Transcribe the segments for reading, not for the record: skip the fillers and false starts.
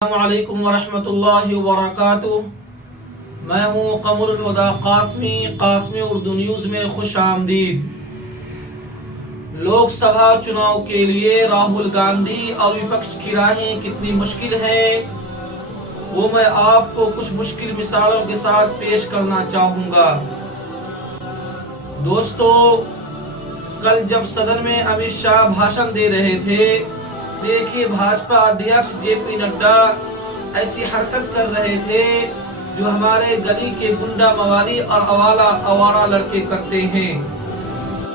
अस्सलामुअलैकुम वरहमतुल्लाहि वबरकातुह। मैं हूँ कमरुल हुदा कासमी उर्दू न्यूज़ में खुश आमदीद। लोकसभा चुनाव के लिए राहुल गांधी और विपक्ष की राहें कितनी मुश्किल हैं, वो मैं आपको कुछ मुश्किल मिसालों के साथ पेश करना चाहूँगा। दोस्तों, कल जब सदन में अमित शाह भाषण दे रहे थे, देखिए भाजपा अध्यक्ष जेपी नड्डा ऐसी हरकत कर रहे थे जो हमारे गली के गुंडा मवाली और आवारा लड़के करते हैं।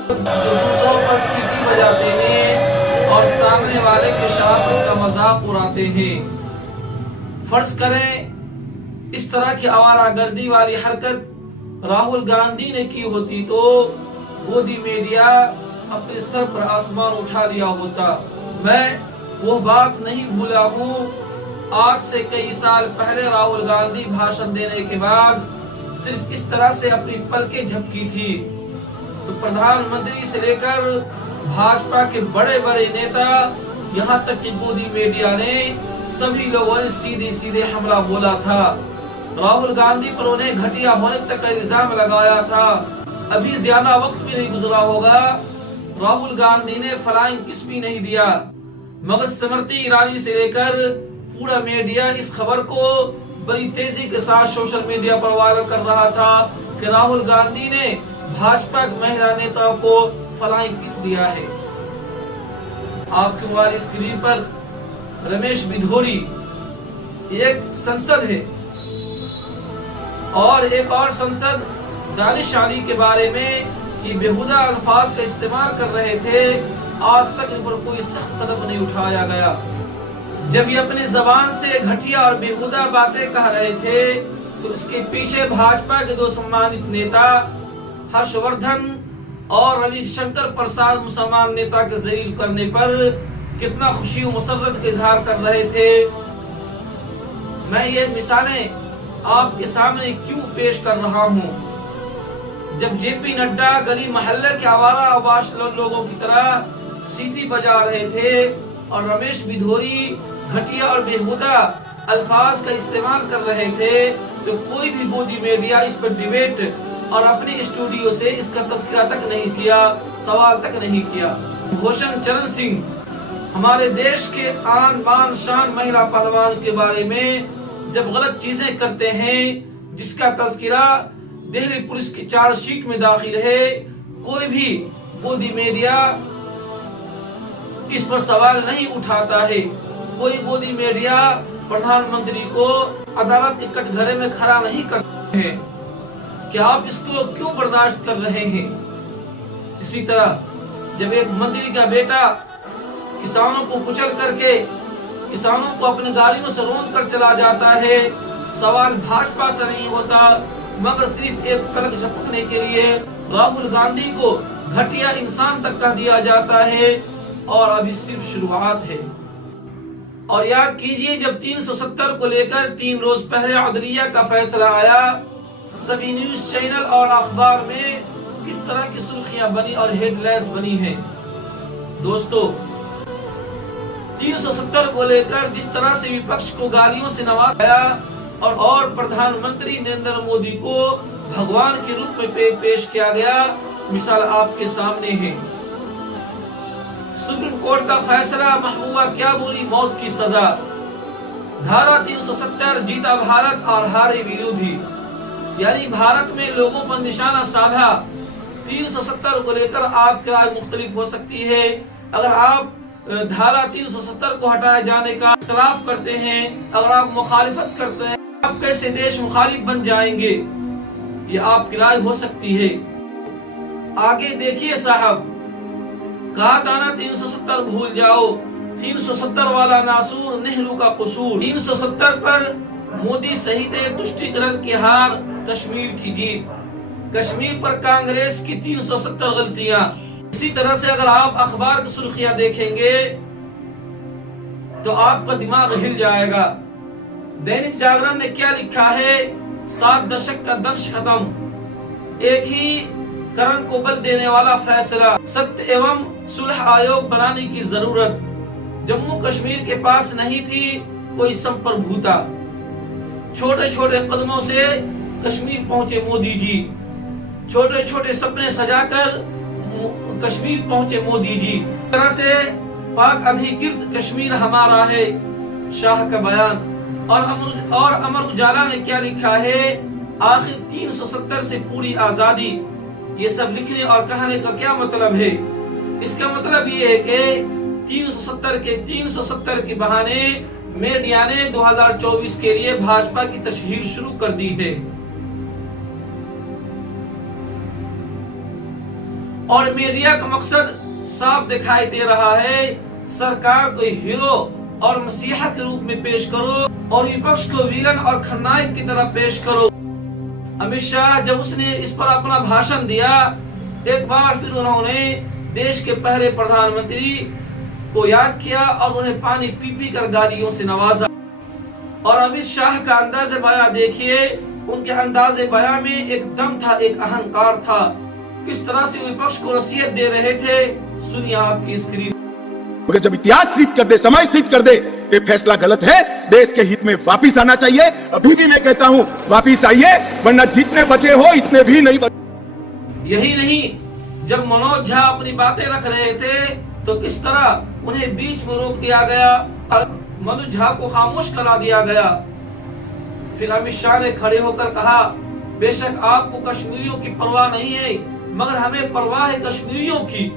दूसरों पर सीटी बजाते हैं और सामने वाले के शराफत का मजाक उड़ाते हैं। फर्ज करें इस तरह की आवारागर्दी वाली हरकत राहुल गांधी ने की होती तो मोदी मीडिया अपने सर पर आसमान उठा लिया होता। मैं वो बात नहीं भूला हूँ, आज से कई साल पहले राहुल गांधी भाषण देने के बाद सिर्फ इस तरह से अपनी पलकें झपकी थी तो प्रधानमंत्री से लेकर भाजपा के बड़े बड़े नेता, यहाँ तक कि मोदी मीडिया ने सभी लोगों ने सीधे सीधे हमला बोला था। राहुल गांधी पर उन्हें घटिया होने तक का इल्जाम लगाया था। अभी ज्यादा वक्त भी नहीं गुजरा होगा, राहुल गांधी ने फ्लाइंग किस भी नहीं दिया, मगर स्मृति ईरानी से लेकर पूरा मीडिया इस खबर को बड़ी तेजी के साथ सोशल मीडिया पर वायरल कर रहा था कि राहुल गांधी ने भाजपा के महिला नेताओं को फ्लाइंग किस दिया है। आपके मोबाइल स्क्रीन पर रमेश बिधोरी एक संसद है और एक और संसद दानिश अली के बारे में ये बेहुदा अल्फाज का इस्तेमाल कर रहे थे। आज तक इन पर कोई सख्त कदम नहीं उठाया गया। जब ये अपनी जबान से घटिया और बेहुदा बातें कह रहे थे तो इसके पीछे भाजपा के दो सम्मानित नेता हर्षवर्धन और रविशंकर प्रसाद मुसलमान नेता के जलील करने पर कितना खुशी और मसरत का इजहार कर रहे थे। मैं ये मिसालें आपके सामने क्यों पेश कर रहा हूँ? जब जेपी नड्डा गली मोहल्ले के आवारा आवास लोगों की तरह सीटी बजा रहे थे और रमेश बिधोरी घटिया और बेहुदा अल्फाज का इस्तेमाल कर रहे थे तो कोई भी मोदी मीडिया इस पर डिबेट और अपने स्टूडियो से इसका तस्करा तक नहीं किया, सवाल तक नहीं किया। भूषण चरण सिंह हमारे देश के आन बान शान महिला पहलवान के बारे में जब गलत चीजें करते हैं जिसका तस्करा दिल्ली पुलिस की चार्जशीट में दाखिल है, कोई भी मोदी मीडिया इस पर सवाल नहीं उठाता है। कोई मोदी मीडिया प्रधानमंत्री को अदालत के कटघरे में खड़ा नहीं करते हैं कि आप इसको क्यों बर्दाश्त कर रहे हैं। इसी तरह जब एक मंत्री का बेटा किसानों को कुचल करके किसानों को अपनी गाड़ियों से रोंद कर चला जाता है, सवाल भाजपा से नहीं होता मगर सिर्फ एक पलक झपकने के लिए राहुल गांधी को घटिया इंसान तक कह दिया जाता है। और अभी सिर्फ शुरुआत है। और याद कीजिए जब 370 को लेकर 3 रोज पहले अदलिया का फैसला आया, सभी न्यूज चैनल और अखबार में किस तरह की सुर्खियां बनी और हेडलाइंस बनी हैं। दोस्तों, 370 को लेकर जिस तरह से विपक्ष को गालियों से नवाजा और प्रधानमंत्री नरेंद्र मोदी को भगवान के रूप में पेश किया गया, मिसाल आपके सामने है। सुप्रीम कोर्ट का फैसला, महबूबा क्या बोली, मौत की सजा। धारा 370 जीता भारत और हारे विरोधी, यानी भारत में लोगों पर निशाना साधा। 370 को लेकर आपकी राय मुख्तलिफ हो सकती है। अगर आप धारा 370 को हटाए जाने का इख्तिलाफ करते हैं, अगर आप मुखालिफत करते हैं, आप कैसे देश मुखालिफ बन जाएंगे, ये आपकी राय हो सकती है। आगे देखिए साहब, कहा था ना 370 भूल जाओ, 370 वाला नासूर नेहरू का कसूर। 370 पर मोदी सही थे, तुष्टीकरण की हार, कश्मीर की जीत। कश्मीर पर कांग्रेस की 370 गलतियां। इसी तरह से अगर आप अखबार की सुर्खियां देखेंगे तो आपका दिमाग हिल जाएगा। दैनिक जागरण ने क्या लिखा है? 7 दशक का दंश खत्म, एक ही करण को बल देने वाला फैसला, सत्य एवं सुलह आयोग बनाने की जरूरत। जम्मू कश्मीर के पास नहीं थी कोई संप्रभुता। छोटे छोटे कदमों से कश्मीर पहुंचे मोदी जी, छोटे छोटे सपने सजाकर कश्मीर पहुंचे मोदी जी। इस तरह से पाक अधिकृत कश्मीर हमारा है, शाह का बयान। और अमर उजाला ने क्या लिखा है, आखिर 370 से पूरी आजादी। ये सब लिखने और कहने का क्या मतलब है? इसका मतलब ये है कि 370 के बहाने मीडिया ने 2024 के लिए भाजपा की तशहीर शुरू कर दी है। और मीडिया का मकसद साफ दिखाई दे रहा है, सरकार को हीरो और मसीहा के रूप में पेश करो और विपक्ष को विलन और खलनायक की तरह पेश करो। अमित शाह जब उसने इस पर अपना भाषण दिया, एक बार फिर उन्होंने देश के पहले प्रधानमंत्री को याद किया और उन्हें पानी पी पी कर गालियों से नवाजा। और अमित शाह का अंदाज़े बयां देखिए, उनके अंदाज़े बयां में एक दम था, एक अहंकार था। किस तरह से विपक्ष को नसीहत दे रहे थे, सुनिए आपकी स्क्रीन। मगर जब इतिहास सिद्ध कर दे, समय सिद्ध कर दे ये फैसला गलत है, देश के हित में वापिस आना चाहिए। अभी भी मैं कहता हूँ वापिस आइए, वरना जितने बचे हो इतने भी नहीं बचे। यही नहीं, जब मनोज झा अपनी बातें रख रहे थे तो किस तरह उन्हें बीच में रोक दिया गया और मनोज झा को खामोश करा दिया गया। फिर अमित शाह ने खड़े होकर कहा, बेशक आपको कश्मीरियों की परवाह नहीं है, मगर हमें परवाह है कश्मीरियों की।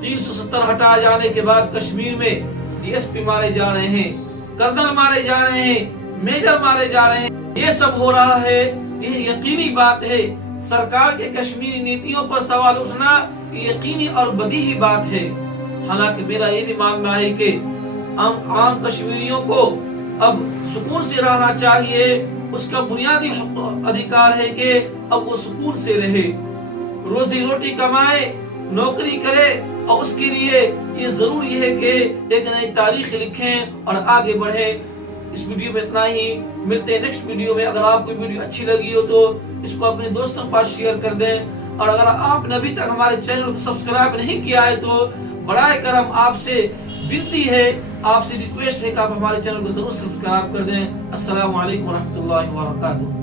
370 हटाए जाने के बाद कश्मीर में डीएसपी मारे जा रहे हैं, कर्नल मारे जा रहे हैं, मेजर मारे जा रहे हैं। ये सब हो रहा है, ये यकीनी बात है। सरकार के कश्मीरी नीतियों पर सवाल उठना ये यकीनी और बदीही बात है। हालांकि मेरा ये भी मानना है कि आम कश्मीरियों को अब सुकून से रहना चाहिए। उसका बुनियादी अधिकार है कि अब वो सुकून से रहे, रोजी रोटी कमाए, नौकरी करे, और उसके लिए ये जरूरी है कि एक नई तारीख लिखें और आगे बढ़े। इस वीडियो में इतना ही, मिलते हैं नेक्स्ट वीडियो में। अगर आपको वीडियो अच्छी लगी हो तो इसको अपने दोस्तों के पास शेयर कर दें, और अगर आपने अभी तक हमारे चैनल को सब्सक्राइब नहीं किया है तो बड़ाए करम आपसे विनती है, आपसे रिक्वेस्ट है कि आप हमारे चैनल को जरूर सब्सक्राइब कर दें। अस्सलाम वालेकुम व रहमतुल्लाहि व बरकातुहू।